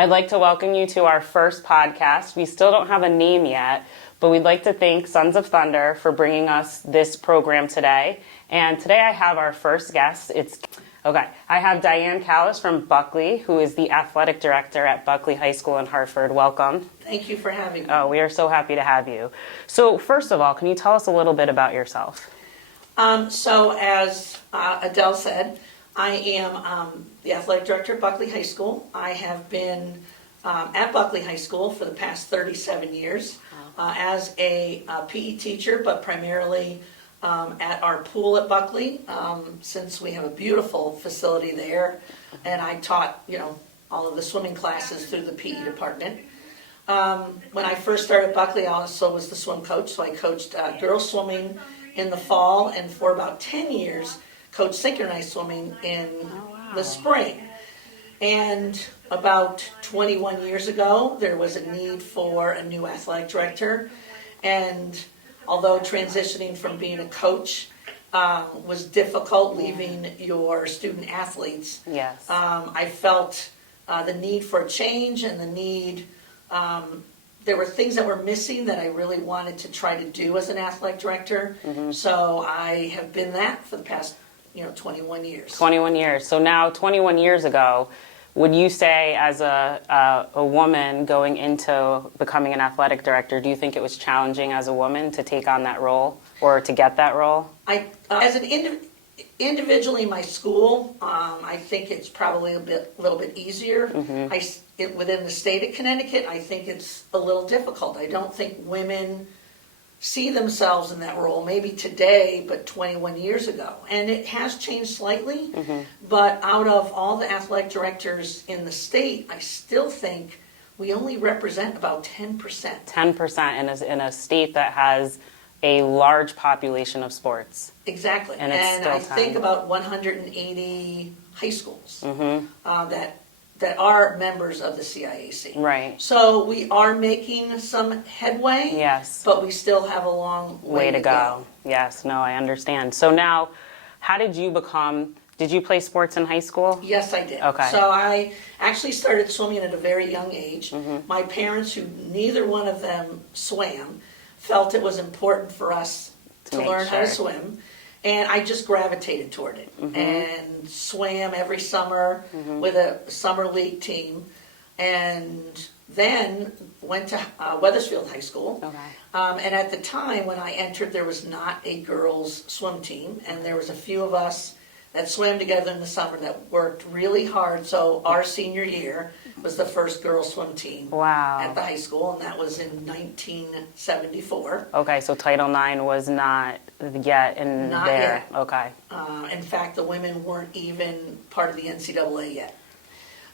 I'd like to welcome you to our first podcast. We still don't have a name yet, but we'd like to thank Sons of Thunder for bringing us this program today. And today I have our first guest. I have Diane Callis from Bulkeley, who is the athletic director at Bulkeley High School in Hartford. Welcome. Thank you for having me. Oh, we are so happy to have you. So first of all, can you tell us a little bit about yourself? So as Adele said, I am the athletic director at Bulkeley High School. I have been at Bulkeley High School for the past 37 years as a PE teacher, but primarily at our pool at Bulkeley, since we have a beautiful facility there, and I taught, all of the swimming classes through the PE department. When I first started at Bulkeley, I also was the swim coach, so I coached girls swimming in the fall, and for about 10 years, coached synchronized swimming in the spring. And about 21 years ago, there was a need for a new athletic director, and although transitioning from being a coach was difficult, leaving your student athletes, Yes. I felt the need for a change and the need, there were things that were missing that I really wanted to try to do as an athletic director. Mm-hmm. So I have been that for the past 21 years. 21 years. So now 21 years ago, would you say as a woman going into becoming an athletic director, do you think it was challenging as a woman to take on that role or to get that role? As an individually in my school, I think it's probably a little bit easier. Mm-hmm. Within the state of Connecticut, I think it's a little difficult. I don't think women see themselves in that role, maybe today, but 21 years ago. And it has changed slightly, mm-hmm. but out of all the athletic directors in the state, I still think we only represent about 10%. 10% in a state that has a large population of sports. Exactly. And I think about 180 high schools mm-hmm. That are members of the CIAC. Right. So we are making some headway. Yes. But we still have a long way to go. Yes, no, I understand. So now, how did you play sports in high school? Yes, I did. Okay. So I actually started swimming at a very young age. Mm-hmm. My parents, who neither one of them swam, felt it was important for us to learn how to swim. And I just gravitated toward it mm-hmm. and swam every summer mm-hmm. with a summer league team, and then went to Wethersfield High School. Okay. And at the time when I entered, there was not a girls' swim team, and there was a few of us that swam together in the summer that worked really hard. So our senior year was the first girls' swim team at the high school, and that was in 1974. Okay, so Title IX was not yet not there. Yet. Okay. In fact, the women weren't even part of the NCAA yet.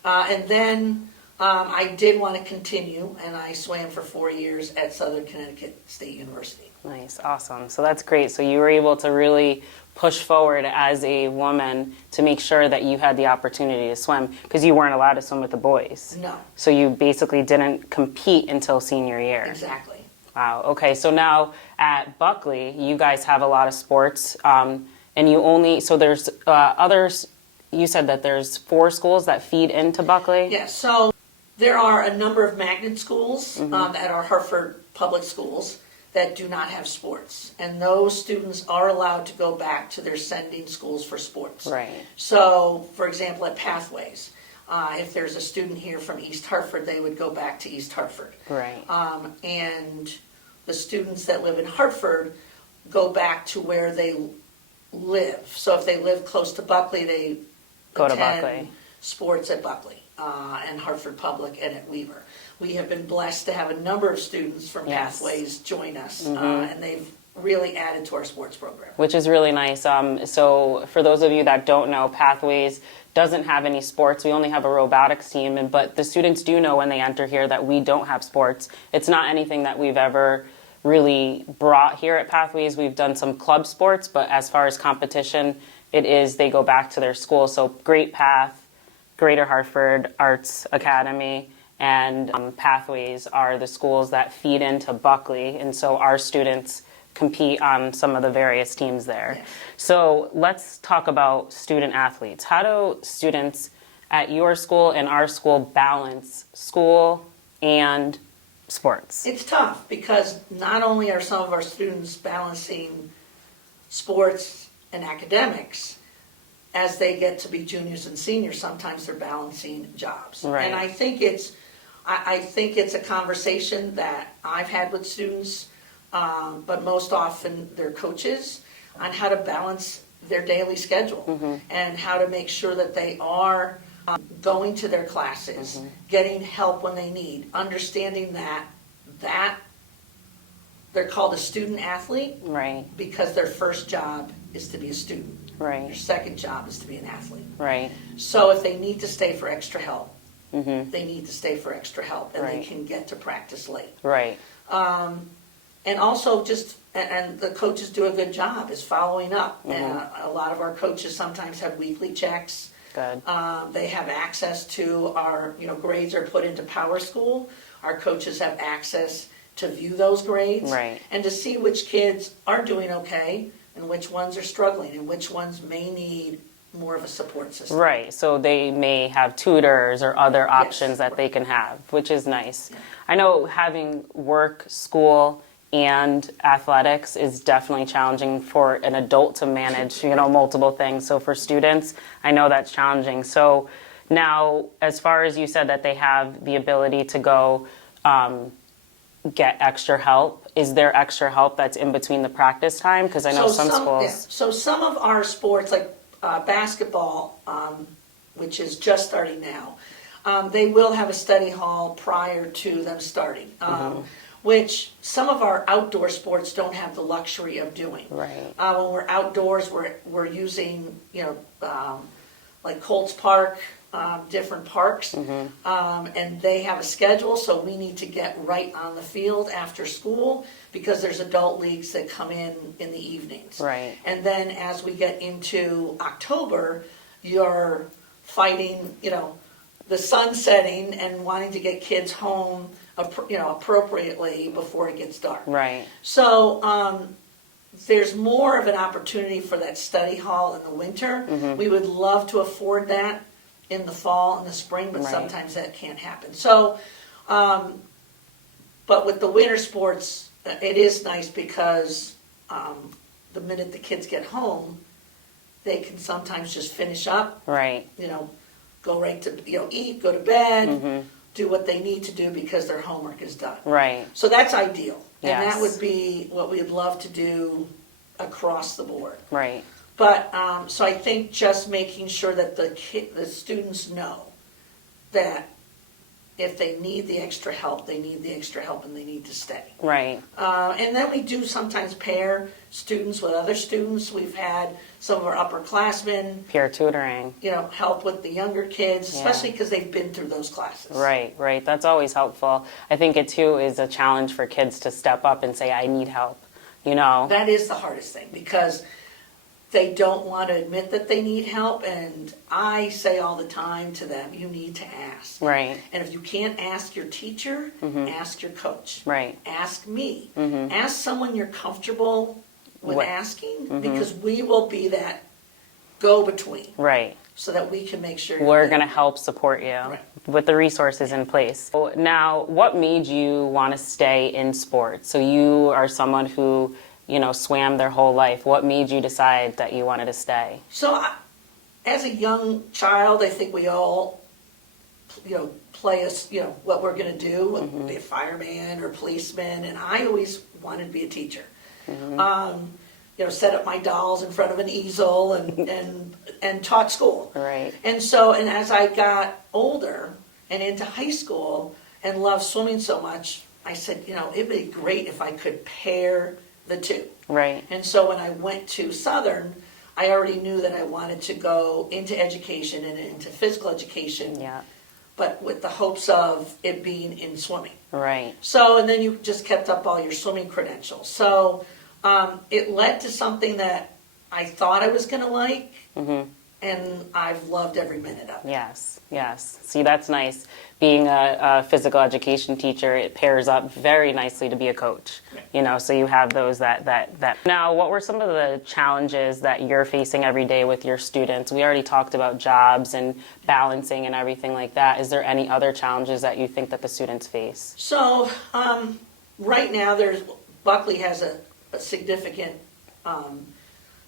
And then I did want to continue, and I swam for 4 years at Southern Connecticut State University. Nice, awesome. So that's great. So you were able to really push forward as a woman to make sure that you had the opportunity to swim, because you weren't allowed to swim with the boys. No. So you basically didn't compete until senior year. Exactly. Wow. Okay. So now at Bulkeley, you guys have a lot of sports, and there's others. You said that there's 4 schools that feed into Bulkeley. Yes. So there are a number of magnet schools mm-hmm. That are Hartford public schools that do not have sports, and those students are allowed to go back to their sending schools for sports. Right. So, for example, at Pathways, if there's a student here from East Hartford, they would go back to East Hartford. Right. And the students that live in Hartford go back to where they live. So if they live close to Bulkeley, they go to attend Bulkeley. Sports at Bulkeley and Hartford Public and at Weaver. We have been blessed to have a number of students from Pathways join us, mm-hmm. And they've really added to our sports program. Which is really nice. So for those of you that don't know, Pathways doesn't have any sports. We only have a robotics team, but the students do know when they enter here that we don't have sports. It's not anything that we've ever really brought here at Pathways. We've done some club sports, but as far as competition, they go back to their school. So Great Path, Greater Hartford Arts Academy, and Pathways are the schools that feed into Bulkeley, and so our students compete on some of the various teams there. Yes. So let's talk about student athletes. How do students at your school and our school balance school and sports? It's tough because not only are some of our students balancing sports and academics, as they get to be juniors and seniors, sometimes they're balancing jobs. Right. And I think it's a conversation that I've had with students, but most often their coaches, on how to balance their daily schedule and how to make sure that they are going to their classes, getting help when they need, understanding that they're called a student athlete Right, because their first job is to be a student. Their right, second job is to be an athlete. right. So if they need to stay for extra help, Mm-hmm. they need to stay for extra help, and they Right. can get to practice late. Right, And also and the coaches do a good job is following up. Mm-hmm. And a lot of our coaches sometimes have weekly checks. good. They have access to our, grades are put into Power School. Our coaches have access to view those grades. Right. And to see which kids are doing okay and which ones are struggling and which ones may need more of a support system. Right, so they may have tutors or other options that right. they can have, which is nice. I know having work, school, and athletics is definitely challenging for an adult to manage, multiple things. So for students, I know that's challenging. So now, as far as you said that they have the ability to go get extra help, is there extra help that's in between the practice time? Because I know some schools... Yeah. So some of our sports, like basketball, which is just starting now, they will have a study hall prior to them starting, which some of our outdoor sports don't have the luxury of doing. Right. When we're outdoors, we're using, like Colts Park, different parks, and they have a schedule, so we need to get right on the field after school because there's adult leagues that come in the evenings. Right. And then as we get into October, you're fighting, the sun setting and wanting to get kids home, appropriately before it gets dark. Right. So there's more of an opportunity for that study hall in the winter. We would love to afford that in the fall and the spring, but Right. sometimes that can't happen. So, but with the winter sports, it is nice because the minute the kids get home, they can sometimes just finish up, Right. go right to, eat, go to bed, do what they need to do because their homework is done. Right. So that's ideal. And Yes. that would be what we'd love to do across the board. Right. But, so I think just making sure that the students know that if they need the extra help, they need the extra help and they need to stay. Right. And then we do sometimes pair students with other students. We've had some of our upperclassmen, Peer tutoring. help with the younger kids, Yeah. especially because they've been through those classes. Right, right. That's always helpful. I think it too is a challenge for kids to step up and say, I need help, That is the hardest thing because they don't want to admit that they need help, and I say all the time to them, you need to ask. Right, And if you can't ask your teacher, ask your coach. right, Ask me. Ask someone you're comfortable with What- asking, because we will be that go-between right. so that we can make sure you're We're good. going to help support you Right. with the resources in place. So now, what made you want to stay in sports? So you are someone who, swam their whole life. What made you decide that you wanted to stay? So, as a young child, I think we all, play us, what we're going to do, be a fireman or policeman, and I always wanted to be a teacher. Set up my dolls in front of an easel and taught school. Right, And so, and as I got older and into high school and loved swimming so much, I said, it'd be great if I could pair the two. right, And so when I went to Southern, I already knew that I wanted to go into education and into physical education, yeah, but with the hopes of it being in swimming. right, So, and then you just kept up all your swimming credentials. So it led to something that I thought I was going to like, and I've loved every minute of it. Yes, yes. See, that's nice. Being a physical education teacher, it pairs up very nicely to be a coach. You know, so you have those that. Now, what were some of the challenges that you're facing every day with your students? We already talked about jobs and balancing and everything like that. Is there any other challenges that you think that the students face? So right now, Bulkeley has a significant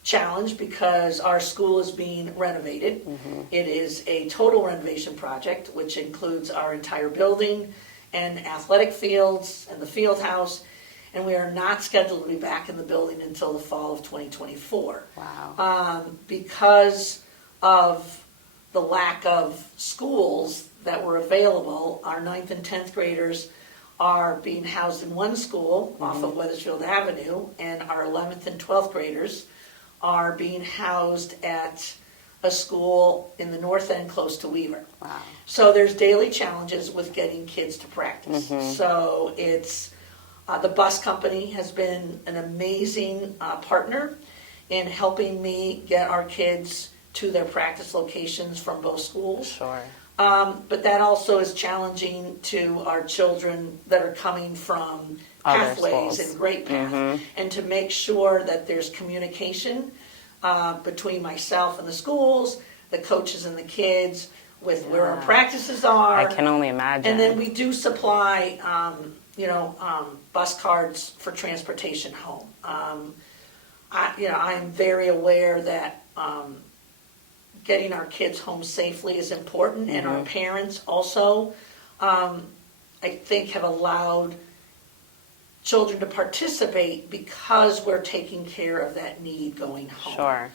challenge because our school is being renovated. It is a total renovation project, which includes our entire building and athletic fields and the field house, and we are not scheduled to be back in the building until the fall of 2024. Wow. Because of the lack of schools that were available, our 9th and 10th graders are being housed in one school off of Weathersfield Avenue, and our 11th and 12th graders are being housed at a school in the north end close to Weaver. Wow. So there's daily challenges with getting kids to practice. So it's the bus company has been an amazing partner in helping me get our kids to their practice locations from both schools. Sure. But that also is challenging to our children that are coming from Other pathways schools. and Great Path, and to make sure that there's communication between myself and the schools, the coaches and the kids, with where our practices are. I can only imagine. And then we do supply, bus cards for transportation home. I'm very aware that getting our kids home safely is important, and our parents also, I think, have allowed children to participate because we're taking care of that need going home. Sure.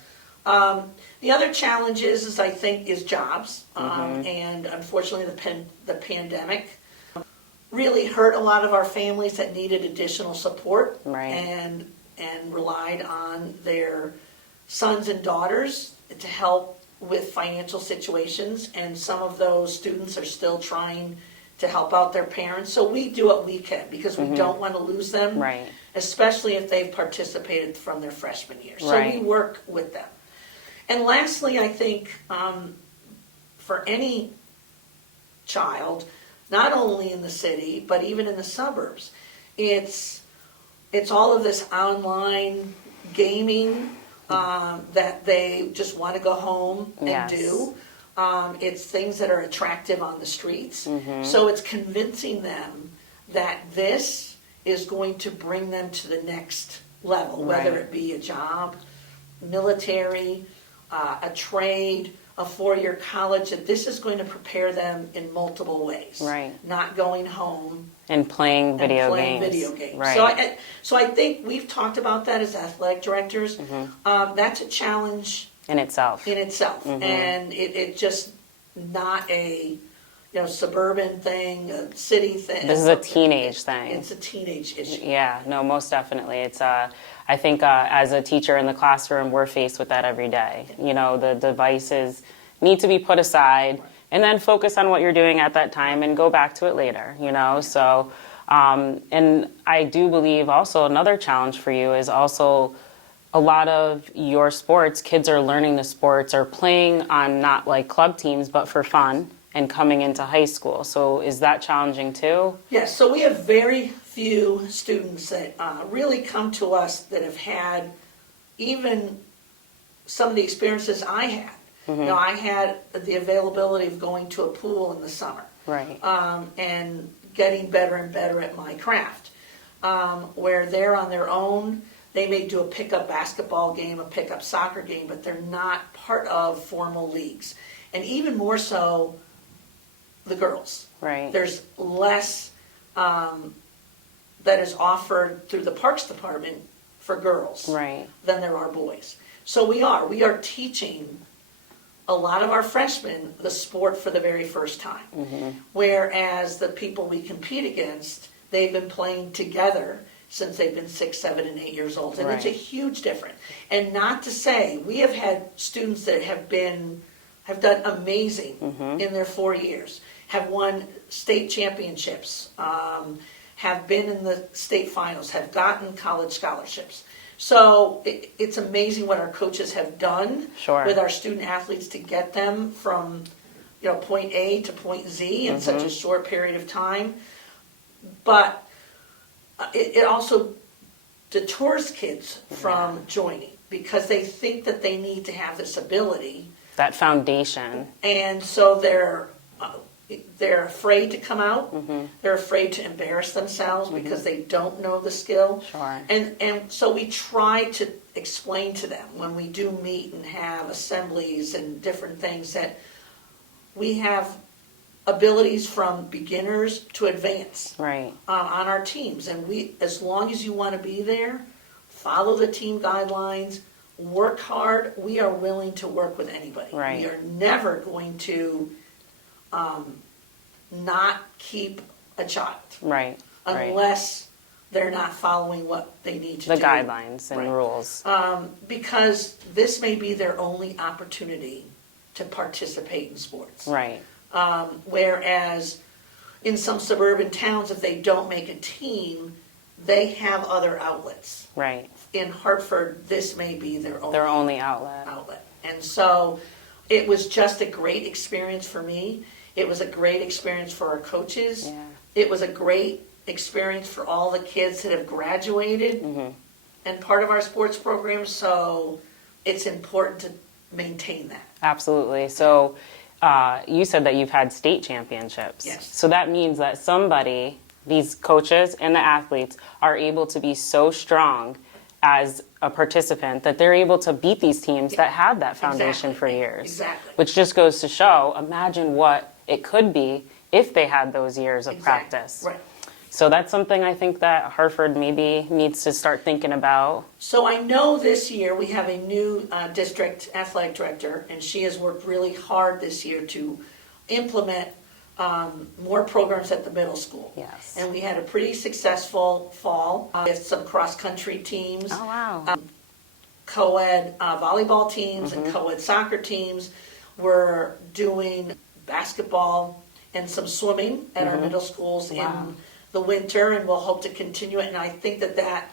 The other challenge is I think, is jobs, and unfortunately the pandemic really hurt a lot of our families that needed additional support, Right. and relied on their sons and daughters to help with financial situations, and some of those students are still trying to help out their parents. So we do what we can because we don't want to lose them, Right. especially if they've participated from their freshman year. So Right. we work with them. And lastly, I think for any child, not only in the city, but even in the suburbs, it's all of this online gaming that they just want to go home and Yes. do. It's things that are attractive on the streets. So it's convincing them that this is going to bring them to the next level, whether Right. it be a job, military, a trade, a four-year college, that this is going to prepare them in multiple ways. Right. Not going home And playing video and playing games. video games. Right. So I think we've talked about that as athletic directors. That's a challenge in itself. in itself, and it just not a suburban thing, a city thing. This is a teenage thing. It's a teenage issue. Yeah, no, most definitely. It's I think as a teacher in the classroom, we're faced with that every day. You know, the devices need to be put aside and then focus on what you're doing at that time and go back to it later, you know? So, and I do believe also another challenge for you is also a lot of your sports, kids are learning the sports or playing on not like club teams, but for fun and coming into high school. So is that challenging too? Yes, so we have very few students that really come to us that have had even some of the experiences I had. I had the availability of going to a pool in the summer. Right. And getting better and better at my craft. Where they're on their own, they may do a pickup basketball game, a pickup soccer game, but they're not part of formal leagues. And even more so, the girls. Right. There's less that is offered through the Parks Department for girls Right. than there are boys. So we are teaching a lot of our freshmen the sport for the very first time. Whereas the people we compete against, they've been playing together since they've been 6, 7, and 8 years old. And it's a Right. huge difference. And not to say, we have had students that have done amazing in their 4 years, have won state championships, have been in the state finals, have gotten college scholarships. So it's amazing what our coaches have done Sure. with our student athletes to get them from, point A to point Z in such a short period of time. But it also deters kids from joining because they think that they need to have this ability. That foundation. And so they're afraid to come out. They're afraid to embarrass themselves because they don't know the skill. Sure. And so we try to explain to them when we do meet and have assemblies and different things that we have abilities from beginners to advance Right. on our teams. And as long as you want to be there, follow the team guidelines, work hard, we are willing to work with anybody. Right. We are never going to not keep a child. Right. Unless they're not following what they need to The do. guidelines and Right. rules. Because this may be their only opportunity to participate in sports. Right. Whereas in some suburban towns, if they don't make a team, they have other outlets. Right. In Hartford, this may be their only outlet. And so it was just a great experience for me. It was a great experience for our coaches. Yeah. It was a great experience for all the kids that have graduated and part of our sports program. So it's important to maintain that. Absolutely. So you said that you've had state championships. Yes. So that means that somebody, these coaches and the athletes, are able to be so strong as a participant that they're able to beat these teams that had that foundation for years. Exactly. Which just goes to show, imagine what it could be if they had those years of practice. Right. So that's something I think that Hartford maybe needs to start thinking about. So I know this year we have a new district athletic director, and she has worked really hard this year to implement more programs at the middle school. Yes. And we had a pretty successful fall with some cross-country teams. Oh, wow. Co-ed volleyball teams and co-ed soccer teams. We're doing basketball and some swimming at our middle schools in the winter, and we'll hope to continue it. And I think that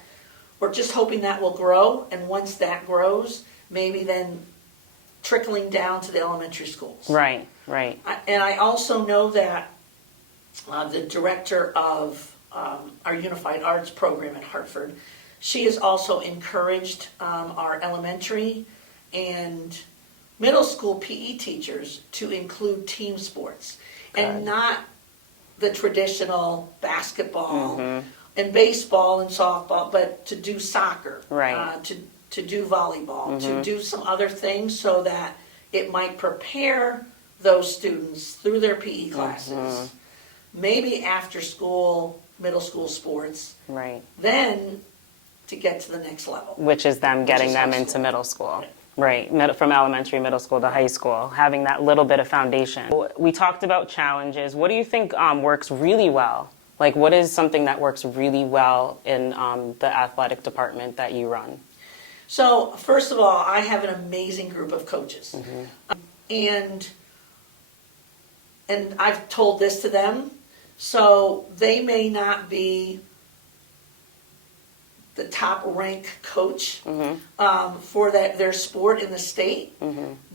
we're just hoping that will grow, and once that grows, maybe then trickling down to the elementary schools. Right. And I also know that the director of our Unified Arts program at Hartford, she has also encouraged our elementary and middle school PE teachers to include team sports and not the traditional basketball and baseball and softball, but to do soccer, to do volleyball, to do some other things so that it might prepare those students through their PE classes, maybe after school, middle school sports, then to get to the next level. Which is them getting them into middle school. Right, from elementary, middle school to high school, having that little bit of foundation. We talked about challenges. What do you think works really well? Like, what is something that works really well in the athletic department that you run? So, first of all, I have an amazing group of coaches. And I've told this to them, so they may not be the top rank coach for their sport in the state,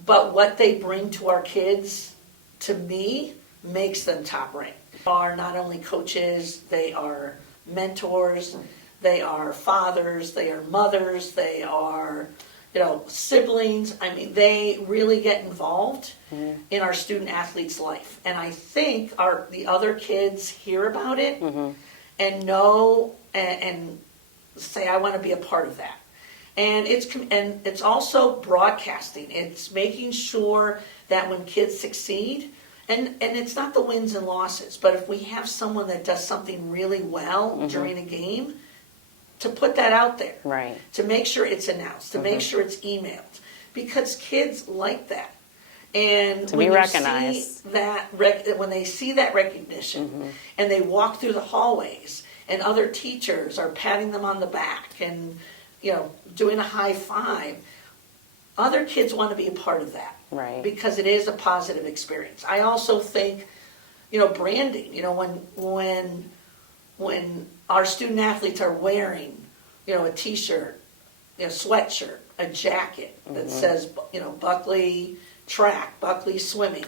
but what they bring to our kids, to me, makes them top rank. They are not only coaches, they are mentors, they are fathers, they are mothers, they are siblings. I mean, they really get involved in our student athlete's life, and I think the other kids hear about it and know and say, I want to be a part of that. And it's also broadcasting. It's making sure that when kids succeed, and it's not the wins and losses, but if we have someone that does something really well during a game, to put that out there. Right. To make sure it's announced, to make sure it's emailed. Because kids like that. And to be recognized. When they see that recognition and they walk through the hallways and other teachers are patting them on the back and doing a high five, other kids want to be a part of that. Right. Because it is a positive experience. I also think, branding, when our student athletes are wearing, a t-shirt sweatshirt, a jacket that says, Bulkeley track, Bulkeley swimming.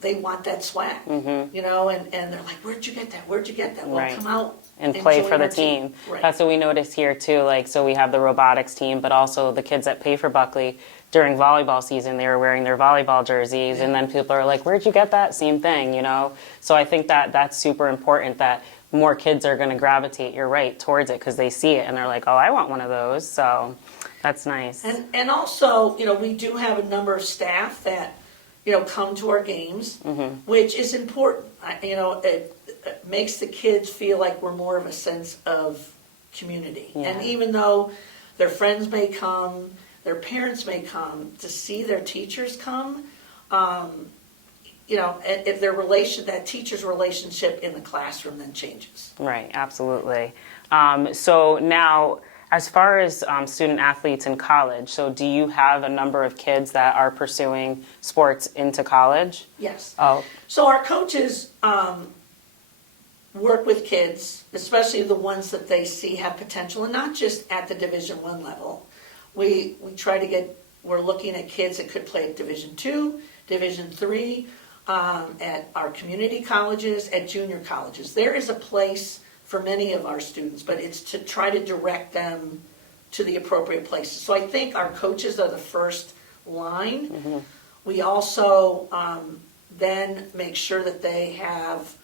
They want that swag, and they're like, where'd you get that? Where'd you get that? Well, Right. come out And play join for the our team. Right. That's what we notice here too. Like, so we have the robotics team, but also the kids that pay for Bulkeley during volleyball season, they were wearing their volleyball jerseys, and then people are like, where'd you get that? Same thing, So I think that that's super important, that more kids are going to gravitate, you're right, towards it because they see it and they're like, oh, I want one of those. So that's nice. And also, we do have a number of staff that, come to our games, which is important. It makes the kids feel like we're more of a sense of community. Yeah. And even though their friends may come, their parents may come, to see their teachers come, if that teacher's relationship in the classroom then changes. Right, absolutely. So now, as far as student athletes in college, so do you have a number of kids that are pursuing sports into college? Yes. Oh, So our coaches work with kids, especially the ones that they see have potential, and not just at the Division I level. We try to we're looking at kids that could play at Division II, Division III, at our community colleges, at junior colleges. There is a place for many of our students, but it's to try to direct them to the appropriate places. So I think our coaches are the first line. Mm-hmm. We also then make sure that they have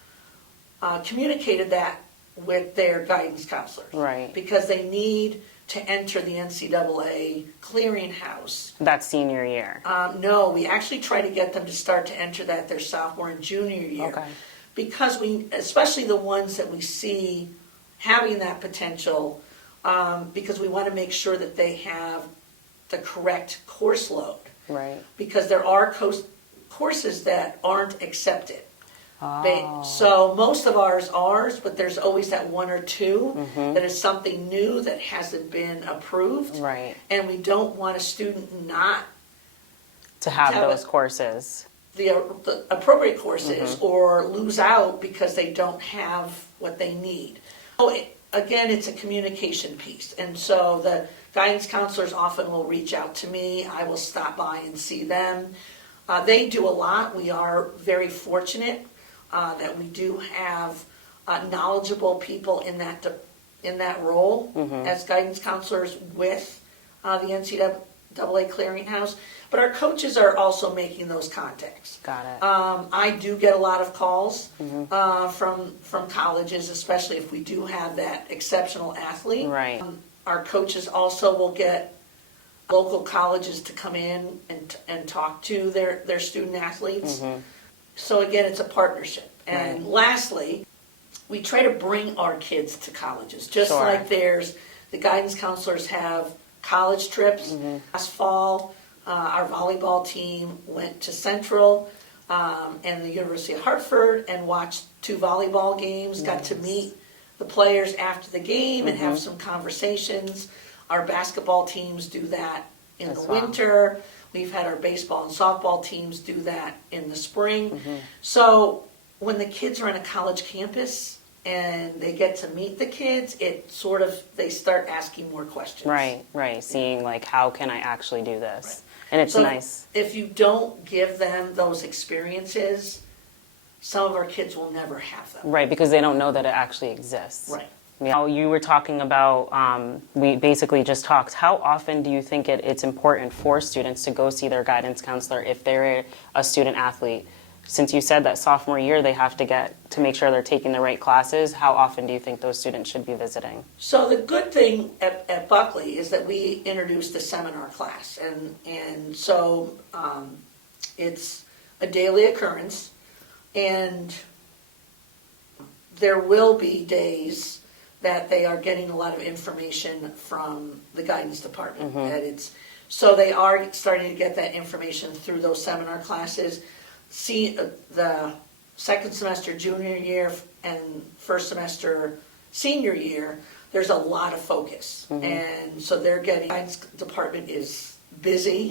communicated that with their guidance counselors. Right. Because they need to enter the NCAA clearinghouse. That's senior year. No, we actually try to get them to start to enter that their sophomore and junior year. Okay. Because especially the ones that we see having that potential, because we want to make sure that they have the correct course load. Right. Because there are courses that aren't accepted. Oh. So most of ours, but there's always that one or two that is something new that hasn't been approved. Right. And we don't want a student not to have those courses. The appropriate courses or lose out because they don't have what they need. So again, it's a communication piece. And so the guidance counselors often will reach out to me. I will stop by and see them. They do a lot. We are very fortunate that we do have knowledgeable people in that role as guidance counselors with the NCAA clearinghouse. But our coaches are also making those contacts. Got it. I do get a lot of calls from colleges, especially if we do have that exceptional athlete. Right. Our coaches also will get local colleges to come in and talk to their student athletes. So again, it's a partnership. And lastly, we try to bring our kids to colleges. Just like the guidance counselors have college trips. Last fall, our volleyball team went to Central and the University of Hartford and watched 2 volleyball games, got to meet the players after the game and have some conversations. Our basketball teams do that in the winter. We've had our baseball and softball teams do that in the spring. So when the kids are on a college campus and they get to meet the kids, they start asking more questions. Right. Seeing like, how can I actually do this? Right. And it's so nice. If you don't give them those experiences, some of our kids will never have them. Right, because they don't know that it actually exists. Right. You were talking about, we basically just talked, how often do you think it's important for students to go see their guidance counselor if they're a student athlete? Since you said that sophomore year they have to make sure they're taking the right classes, how often do you think those students should be visiting? So the good thing at Bulkeley is that we introduced a seminar class, and so it's a daily occurrence, and there will be days that they are getting a lot of information from the guidance department. So they are starting to get that information through those seminar classes. See the second semester junior year and first semester senior year, there's a lot of focus. And so the guidance department is busy.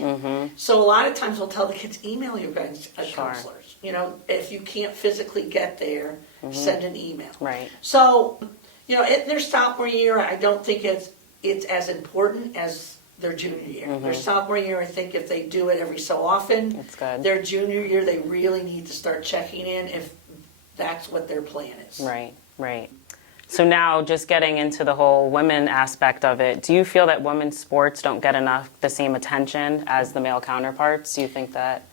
So a lot of times we'll tell the kids, email your guidance counselors. If you can't physically get there, send an email. Right. So, in their sophomore year, I don't think it's it's as important as their junior year. Their sophomore year, I think if they do it every so often, That's good. their junior year, they really need to start checking in if that's what their plan is. Right, right. So now just getting into the whole women aspect of it, do you feel that women's sports don't get the same attention as the male counterparts? Do you think that?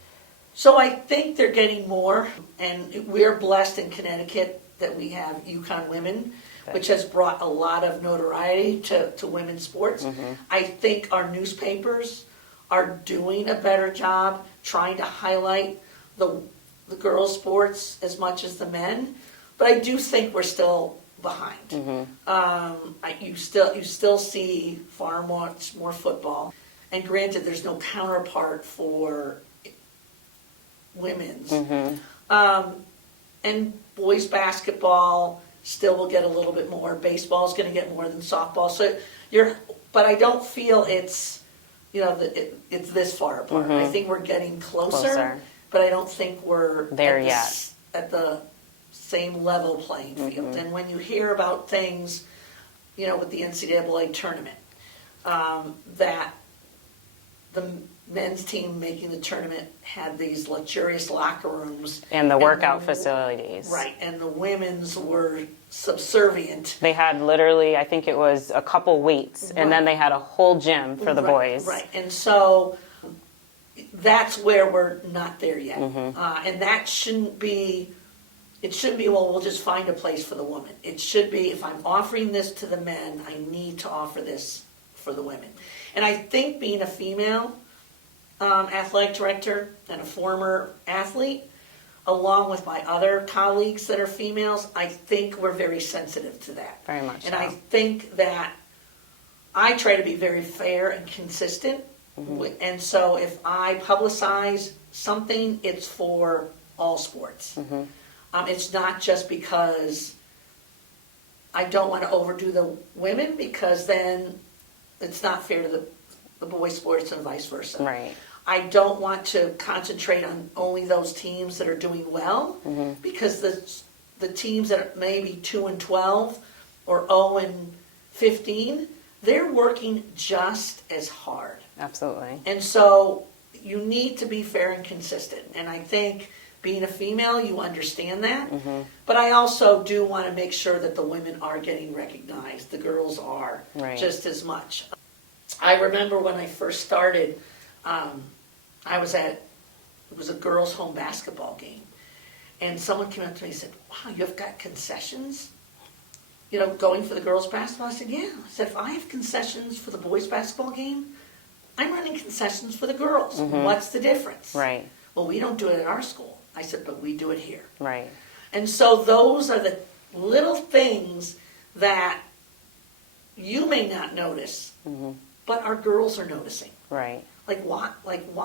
So I think they're getting more, and we're blessed in Connecticut that we have UConn Women, which has brought a lot of notoriety to women's sports. I think our newspapers are doing a better job trying to highlight the girls' sports as much as the men, but I do think we're still behind. You still see far more football, and granted, there's no counterpart for women's. And boys basketball still will get a little bit more. Baseball is going to get more than softball. So but I don't feel it's it's this far apart. I think we're getting closer, but I don't think we're there yet at the same level playing field. And when you hear about things, with the NCAA tournament, that the men's team making the tournament had these luxurious locker rooms. And the workout facilities. Right, and the women's were subservient. They had literally, I think it was a couple weights, and then they had a whole gym for the boys. Right, and so that's where we're not there yet. And that shouldn't be, well, we'll just find a place for the woman. It should be, if I'm offering this to the men, I need to offer this for the women. And I think being a female athletic director and a former athlete, along with my other colleagues that are females, I think we're very sensitive to that. Very much and so. I think that I try to be very fair and consistent. And so if I publicize something, it's for all sports. It's not just because I don't want to overdo the women, because then it's not fair to the boys' sports and vice versa. Right. I don't want to concentrate on only those teams that are doing well, because the teams that are maybe 2-12 or 0-15, they're working just as hard. Absolutely. And so you need to be fair and consistent. And I think being a female, you understand that. But I also do want to make sure that the women are getting recognized. The girls are just as much. I remember when I first started, it was a girls' home basketball game. And someone came up to me and said, "Wow, you've got concessions? Going for the girls' basketball?" I said, "Yeah." I said, "If I have concessions for the boys' basketball game, I'm running concessions for the girls. What's the difference?" Right. "Well, we don't do it at our school." I said, "But we do it here." Right. And so those are the little things that you may not notice, but our girls are noticing. Right. Why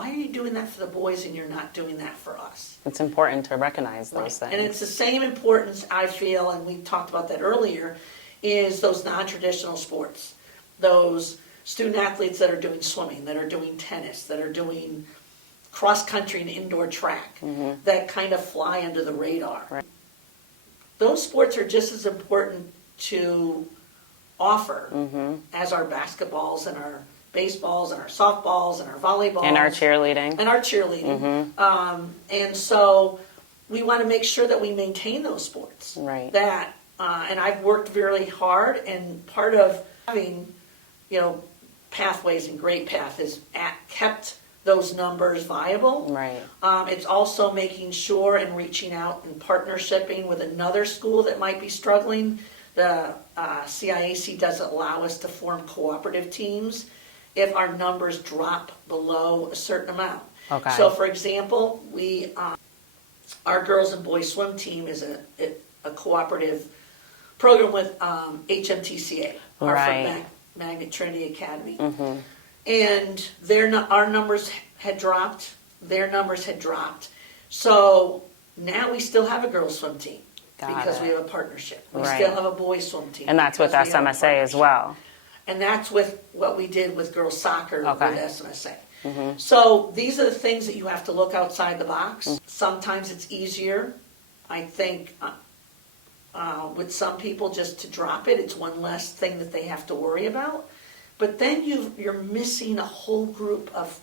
are you doing that for the boys and you're not doing that for us? It's important to recognize those things. And it's the same importance, I feel, and we talked about that earlier, is those non-traditional sports. Those student athletes that are doing swimming, that are doing tennis, that are doing cross-country and indoor track, that kind of fly under the radar. Right. Those sports are just as important to offer as our basketballs and our baseballs and our softballs and our volleyballs. And our cheerleading. And so we want to make sure that we maintain those sports. Right. And I've worked really hard, and part of having, Pathways and Great Path has kept those numbers viable. Right. It's also making sure and reaching out and partnershiping with another school that might be struggling. The CIAC doesn't allow us to form cooperative teams if our numbers drop below a certain amount. Okay. So, for example, our girls and boys swim team is a cooperative program with HMTCA, Hartford Magnet Trinity Academy. And our numbers had dropped, their numbers had dropped. So now we still have a girls swim team because we have a partnership. We still have a boys swim team. And that's with SMSA as well. And that's with what we did with girls soccer with SMSA. Mm-hmm. So these are the things that you have to look outside the box. Mm-hmm. Sometimes it's easier, I think, with some people just to drop it. It's one less thing that they have to worry about. But then you're missing a whole group of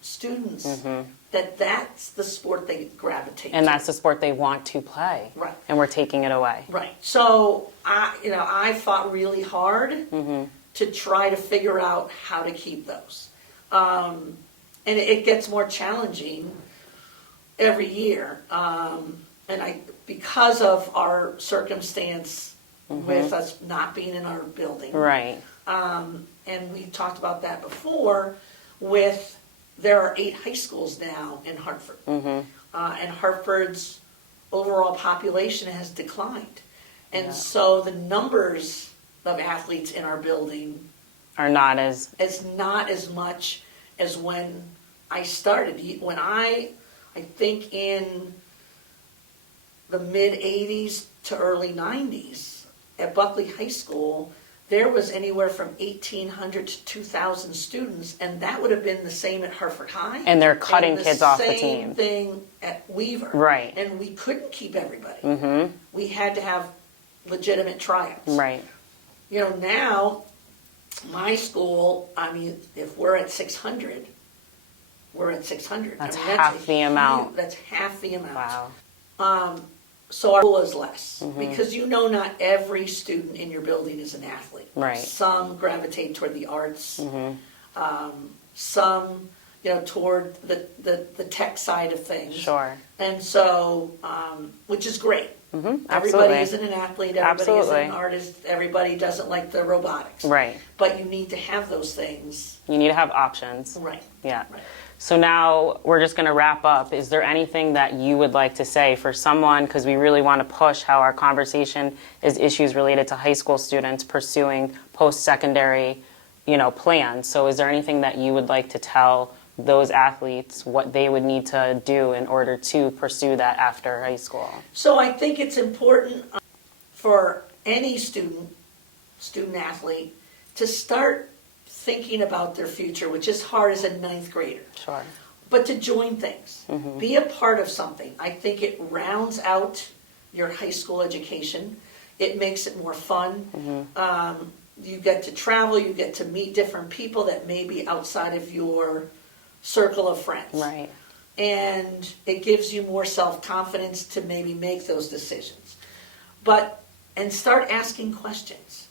students that's the sport they gravitate to. And that's the sport they want to play. Right. And we're taking it away. Right. So I fought really hard to try to figure out how to keep those. And it gets more challenging every year. And because of our circumstance with us not being in our building. Right. And we talked about that before there are 8 high schools now in Hartford. And Hartford's overall population has declined. And so the numbers of athletes in our building Are not as... not as much as when I started. When I think in the mid-'80s to early '90s at Bulkeley High School, there was anywhere from 1,800 to 2,000 students, and that would have been the same at Hartford High. And they're cutting kids off the team. Same thing at Weaver. Right. And we couldn't keep everybody. We had to have legitimate tryouts. Right. Now, my school, if we're at 600, we're at 600. That's half the amount. That's half the amount. Wow. So our goal is less because not every student in your building is an athlete. Right. Some gravitate toward the arts. Some, toward the tech side of things. Sure. And so, which is great. Absolutely. Everybody isn't an athlete. Everybody isn't Absolutely. an artist. Everybody doesn't like the robotics. Right. But you need to have those things. You need to have options. Right. Yeah. Right. So now we're just going to wrap up. Is there anything that you would like to say for someone, because we really want to push how our conversation is issues related to high school students pursuing post-secondary, plans. So is there anything that you would like to tell those athletes what they would need to do in order to pursue that after high school? So I think it's important for any student athlete to start thinking about their future, which is hard as a 9th grader. Sure. But to join things, be a part of something. I think it rounds out your high school education. It makes it more fun. You get to travel, you get to meet different people that may be outside of your circle of friends. Right. And it gives you more self-confidence to maybe make those decisions. And start asking questions.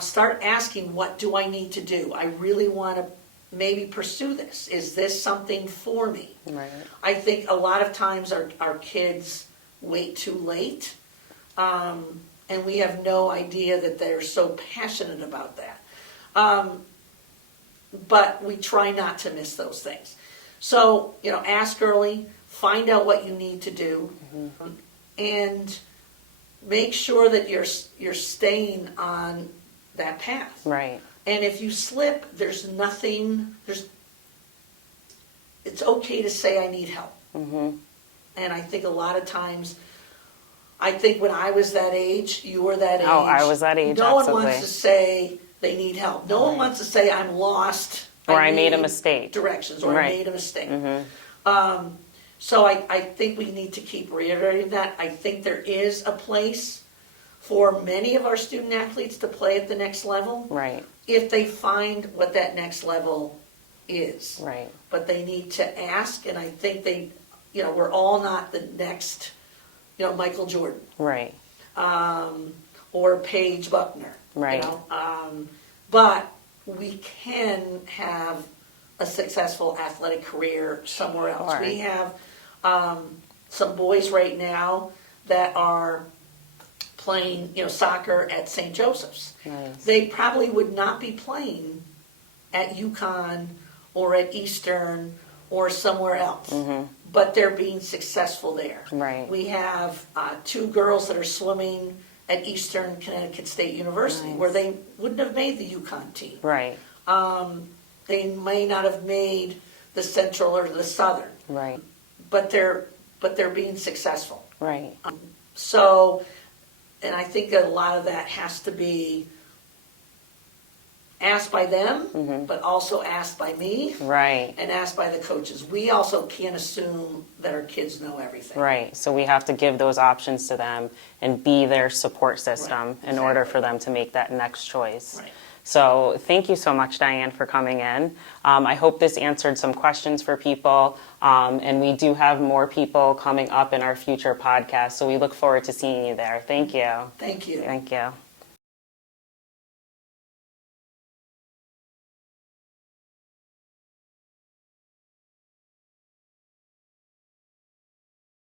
Start asking, what do I need to do? I really want to maybe pursue this. Is this something for me? Right. I think a lot of times our kids wait too late, and we have no idea that they're so passionate about that. But we try not to miss those things. So, ask early, find out what you need to do, and make sure that you're staying on that path. Right. And if you slip, it's okay to say I need help. And I think a lot of times, when I was that age, you were that age. Oh, I was that age, No absolutely. one wants to say they need help. No one wants to say I'm lost. Or I made a need mistake. Directions, or Right. I made a mistake. So I think we need to keep reiterating that. I think there is a place for many of our student athletes to play at the next level. Right. If they find what that next level is. Right. But they need to ask, and I think we're all not the next, Michael Jordan. Right. Or Paige Buckner. Right. But we can have a successful athletic career somewhere else. Sure. We have some boys right now that are playing, soccer at St. Joseph's. Nice. They probably would not be playing at UConn or at Eastern or somewhere else, but they're being successful there. Right. We have 2 girls that are swimming at Eastern Connecticut State University, Nice. where they wouldn't have made the UConn team. Right. They may not have made the Central or the Southern, Right. but they're being successful. Right. So, and I think a lot of that has to be asked by them, but also asked by me, Right. and asked by the coaches. We also can't assume that our kids know everything. Right. So we have to give those options to them and be their support system Right. in order Exactly. for them to make that next choice. Right. So thank you so much, Diane, for coming in. I hope this answered some questions for people, and we do have more people coming up in our future podcasts, so we look forward to seeing you there. Thank you. Thank you. Thank you.